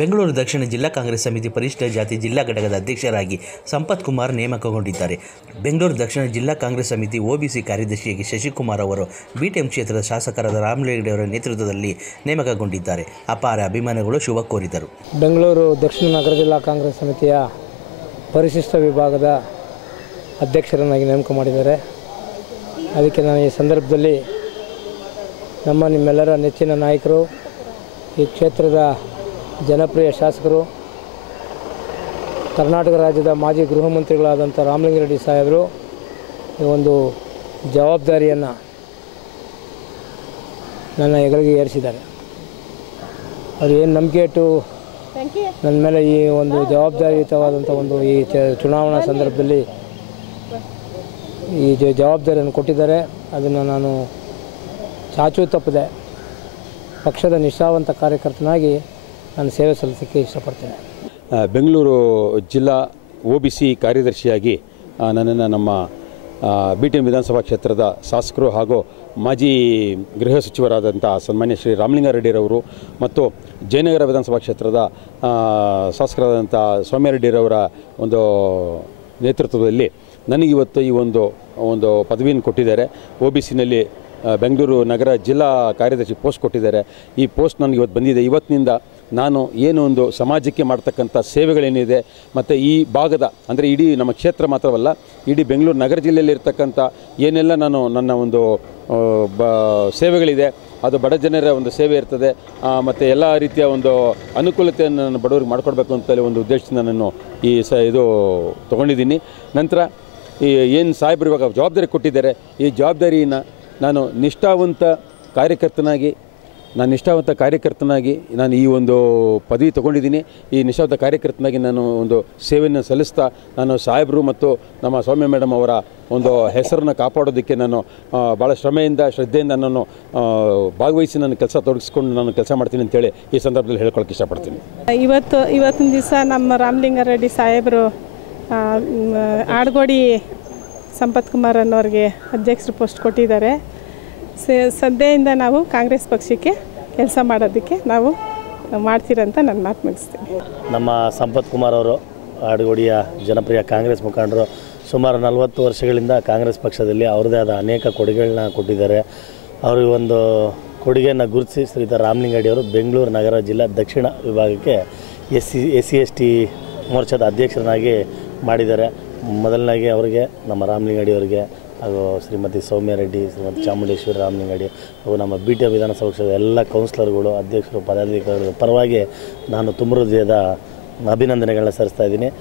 ಬೆಂಗಳೂರು ದಕ್ಷಿಣ ಜಿಲ್ಲಾ ಕಾಂಗ್ರೆಸ್ ಸಮಿತಿ ಪರಿಶಿಷ್ಟ ಜಾತಿ ಜಿಲ್ಲಾ ಘಟಕದ ಅಧ್ಯಕ್ಷರಾಗಿ ಸಂಪತ್ ಕುಮಾರ್ ನೇಮಕಗೊಂಡಿದ್ದಾರೆ. ಬೆಂಗಳೂರು ದಕ್ಷಿಣ ಜಿಲ್ಲಾ ಕಾಂಗ್ರೆಸ್ ಸಮಿತಿ ಒಬಿಸಿ ಕಾರ್ಯದರ್ಶಿಯಾಗಿ ಶಶಿಕುಮಾರ್ ಅವರು ಬಿಟಿಎಂ ಕ್ಷೇತ್ರದ ಶಾಸಕರಾದ ರಾಮಲಿಂಗಡಿ ಅವರ ನೇತೃತ್ವದಲ್ಲಿ ನೇಮಕಗೊಂಡಿದ್ದಾರೆ. ಅಪಾರ ಅಭಿಮಾನಿಗಳು ಶುಭ ಕೋರಿದರು. ಬೆಂಗಳೂರು ದಕ್ಷಿಣ ನಗರ ಜಿಲ್ಲಾ ಕಾಂಗ್ರೆಸ್ ಸಮಿತಿಯ ಪರಿಶಿಷ್ಟ ವಿಭಾಗದ ಅಧ್ಯಕ್ಷರನ್ನಾಗಿ ನೇಮಕ ಮಾಡಿದ್ದಾರೆ. ಅದಕ್ಕೆ ನಾನು ಈ ಸಂದರ್ಭದಲ್ಲಿ ನಮ್ಮ ನಿಮ್ಮೆಲ್ಲರ ನೆಚ್ಚಿನ ನಾಯಕರು, ಈ ಕ್ಷೇತ್ರದ ಜನಪ್ರಿಯ ಶಾಸಕರು, ಕರ್ನಾಟಕ ರಾಜ್ಯದ ಮಾಜಿ ಗೃಹ ಮಂತ್ರಿಗಳಾದಂಥ ರಾಮಲಿಂಗಾರೆಡ್ಡಿ ಸಾಹೇಬರು, ಈ ಒಂದು ಜವಾಬ್ದಾರಿಯನ್ನು ನನ್ನ ಹೆಗಲಿಗೆ ಏರಿಸಿದ್ದಾರೆ. ಅವರು ಏನು ನಂಬಿಕೆ ಇಟ್ಟು ನನ್ನ ಮೇಲೆ ಈ ಒಂದು ಜವಾಬ್ದಾರಿಯುತವಾದಂಥ ಒಂದು ಈ ಚುನಾವಣಾ ಸಂದರ್ಭದಲ್ಲಿ ಈ ಜವಾಬ್ದಾರಿಯನ್ನು ಕೊಟ್ಟಿದ್ದಾರೆ. ಅದನ್ನು ನಾನು ಚಾಚೂ ತಪ್ಪದೆ ಪಕ್ಷದ ನಿಷ್ಠಾವಂತ ಕಾರ್ಯಕರ್ತನಾಗಿ ನಾನು ಸೇವೆ ಸಲ್ಲಿಸೋಕ್ಕೆ ಇಷ್ಟಪಡ್ತೇನೆ. ಬೆಂಗಳೂರು ಜಿಲ್ಲಾ ಒ ಬಿ ಸಿ ಕಾರ್ಯದರ್ಶಿಯಾಗಿ ನನ್ನನ್ನು ನಮ್ಮ ಬಿ ಟಿ ಎಂ ವಿಧಾನಸಭಾ ಕ್ಷೇತ್ರದ ಶಾಸಕರು ಹಾಗೂ ಮಾಜಿ ಗೃಹ ಸಚಿವರಾದಂಥ ಸನ್ಮಾನ್ಯ ಶ್ರೀ ರಾಮಲಿಂಗಾರೆಡ್ಡಿರವರು ಮತ್ತು ಜಯನಗರ ವಿಧಾನಸಭಾ ಕ್ಷೇತ್ರದ ಶಾಸಕರಾದಂಥ ಸೌಮ್ಯರೆಡ್ಡಿರವರ ಒಂದು ನೇತೃತ್ವದಲ್ಲಿ ನನಗಿವತ್ತು ಈ ಒಂದು ಒಂದು ಪದವಿಯನ್ನು ಕೊಟ್ಟಿದ್ದಾರೆ. ಒ ಬಿ ಸಿನಲ್ಲಿ ಬೆಂಗಳೂರು ನಗರ ಜಿಲ್ಲಾ ಕಾರ್ಯದರ್ಶಿ ಪೋಸ್ಟ್ ಕೊಟ್ಟಿದ್ದಾರೆ. ಈ ಪೋಸ್ಟ್ ನನಗೆ ಇವತ್ತು ಬಂದಿದೆ. ಇವತ್ತಿನಿಂದ ನಾನು ಏನು ಒಂದು ಸಮಾಜಕ್ಕೆ ಮಾಡ್ತಕ್ಕಂಥ ಸೇವೆಗಳೇನಿದೆ, ಮತ್ತು ಈ ಭಾಗದ, ಅಂದರೆ ಇಡೀ ನಮ್ಮ ಕ್ಷೇತ್ರ ಮಾತ್ರವಲ್ಲ, ಇಡೀ ಬೆಂಗಳೂರು ನಗರ ಜಿಲ್ಲೆಯಲ್ಲಿ ಇರ್ತಕ್ಕಂಥ ಏನೆಲ್ಲ ನಾನು ನನ್ನ ಒಂದು ಬ, ಸೇವೆಗಳಿದೆ, ಅದು ಬಡ ಜನರ ಒಂದು ಸೇವೆ ಇರ್ತದೆ ಮತ್ತು ಎಲ್ಲ ರೀತಿಯ ಒಂದು ಅನುಕೂಲತೆಯನ್ನು ನಾನು ಬಡವರಿಗೆ ಮಾಡಿಕೊಡ್ಬೇಕು ಅಂತೇಳಿ ಒಂದು ಉದ್ದೇಶದಿಂದ ನಾನು ಈ ಸ, ಇದು ತೊಗೊಂಡಿದ್ದೀನಿ. ನಂತರ ಈ ಏನು ಸಾಹೇಬರು ಇವಾಗ ಜವಾಬ್ದಾರಿ ಕೊಟ್ಟಿದ್ದಾರೆ, ಈ ಜವಾಬ್ದಾರಿಯನ್ನು ನಾನು ನಿಷ್ಠಾವಂತ ಕಾರ್ಯಕರ್ತನಾಗಿ, ನಾನು ನಿಷ್ಠಾವಂತ ಕಾರ್ಯಕರ್ತನಾಗಿ ನಾನು ಈ ಒಂದು ಪದವಿ ತೊಗೊಂಡಿದ್ದೀನಿ. ಈ ನಿಷ್ಠಾವಂತ ಕಾರ್ಯಕರ್ತನಾಗಿ ನಾನು ಒಂದು ಸೇವೆಯನ್ನು ಸಲ್ಲಿಸ್ತಾ ನಾನು ಸಾಹೇಬರು ಮತ್ತು ನಮ್ಮ ಸೌಮ್ಯ ಮೇಡಮ್ ಅವರ ಒಂದು ಹೆಸರನ್ನು ಕಾಪಾಡೋದಕ್ಕೆ ನಾನು ಭಾಳ ಶ್ರಮೆಯಿಂದ, ಶ್ರದ್ಧೆಯಿಂದ ನಾನು ಭಾಗವಹಿಸಿ ನನ್ನ ಕೆಲಸ ತೊಡಗಿಸ್ಕೊಂಡು ನಾನು ಕೆಲಸ ಮಾಡ್ತೀನಿ ಅಂತೇಳಿ ಈ ಸಂದರ್ಭದಲ್ಲಿ ಹೇಳ್ಕೊಳಕ್ಕೆ ಇಷ್ಟಪಡ್ತೀನಿ. ಇವತ್ತು, ಇವತ್ತಿನ ದಿವಸ ನಮ್ಮ ರಾಮಲಿಂಗಾರೆಡ್ಡಿ ಸಾಹೇಬರು ಆಡ್ಗೋಡಿ ಸಂಪತ್ ಕುಮಾರ್ ಅನ್ನೋರಿಗೆ ಅಧ್ಯಕ್ಷರು ಪೋಸ್ಟ್ ಕೊಟ್ಟಿದ್ದಾರೆ. ಸದ್ಯದಿಂದ ನಾವು ಕಾಂಗ್ರೆಸ್ ಪಕ್ಷಕ್ಕೆ ಕೆಲಸ ಮಾಡೋದಕ್ಕೆ ನಾವು ಮಾಡ್ತೀರಂತ ನನ್ನ ಮಾತು ಮುಗಿಸ್ತೀನಿ. ನಮ್ಮ ಸಂಪತ್ ಕುಮಾರ್ ಅವರು ಆಡುಗೋಡಿಯ ಜನಪ್ರಿಯ ಕಾಂಗ್ರೆಸ್ ಮುಖಂಡರು ಸುಮಾರು ನಲವತ್ತು ವರ್ಷಗಳಿಂದ ಕಾಂಗ್ರೆಸ್ ಪಕ್ಷದಲ್ಲಿ ಅವ್ರದ್ದೇ ಆದ ಅನೇಕ ಕೊಡುಗೆಗಳನ್ನ ಕೊಟ್ಟಿದ್ದಾರೆ. ಅವರು ಒಂದು ಕೊಡುಗೆಯನ್ನು ಗುರುತಿಸಿ ಶ್ರೀತ ರಾಮಲಿಂಗಡಿ ಅವರು ಬೆಂಗಳೂರು ನಗರ ಜಿಲ್ಲಾ ದಕ್ಷಿಣ ವಿಭಾಗಕ್ಕೆ S C S C, S T ಮೋರ್ಚಾದ ಅಧ್ಯಕ್ಷರನ್ನಾಗಿ ಮಾಡಿದ್ದಾರೆ. ಮೊದಲನಾಗಿ ಅವರಿಗೆ, ನಮ್ಮ ರಾಮಲಿಂಗಡಿ ಅವರಿಗೆ ಹಾಗೂ ಶ್ರೀಮತಿ ಸೌಮ್ಯ ರೆಡ್ಡಿ, ಶ್ರೀಮತಿ ಚಾಮುಂಡೇಶ್ವರಿ ರಾಮಲಿಂಗಡಿ, ಹಾಗೂ ನಮ್ಮ ಬಿ ಟಿ ವಿಧಾನಸಭಾ ಎಲ್ಲ ಕೌನ್ಸಿಲರ್ಗಳು, ಅಧ್ಯಕ್ಷರು, ಪದಾಧಿಕಾರಿಗಳ ಪರವಾಗಿ ನಾನು ತುಂಬ ಹೃದಯದ ಅಭಿನಂದನೆಗಳನ್ನ ಸರಿಸ್ತಾ ಇದ್ದೀನಿ.